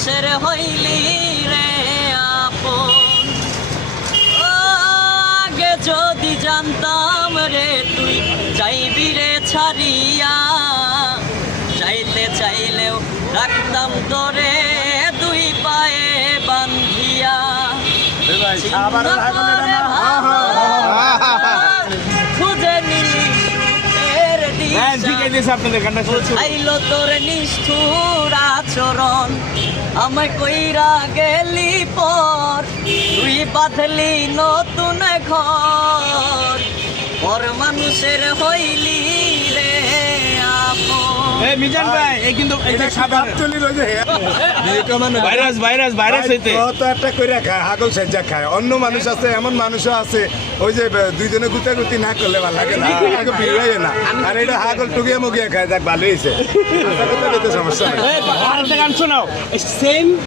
মানুষের হইলি রে আপন। ও আগে যদি জানতাম রে তুই যাইবি রে ছাড়িয়া, যাইতে চাইলেও রাখতাম তোরে দুই পায়ে বান্ধিয়া। খুঁজে নিলি এর দিশা, আইলো তোর নিষ্ঠুর আচরণ, আমায় কইরা গেলি পর তুই বাঁধলি নতুন ঘর, পর মানুষের হইলি রে আপন। মিজান ভাই এই কিন্তু এটা খাবার ভাইরাস হইতে তো একটা করে খায়, হাগল সেজা খায়। অন্য মানুষ আছে, এমন মানুষও আছে ওই যে দুইজনে গুতাগুতি না করলে ভালো লাগে না, আগে ভিড়াই না। আর এটা হাগল টুকিয়ে মুগিয়ে খায়, দেখ ভালো হয়েছে, সমস্যা নেই। গান শোনাও সেম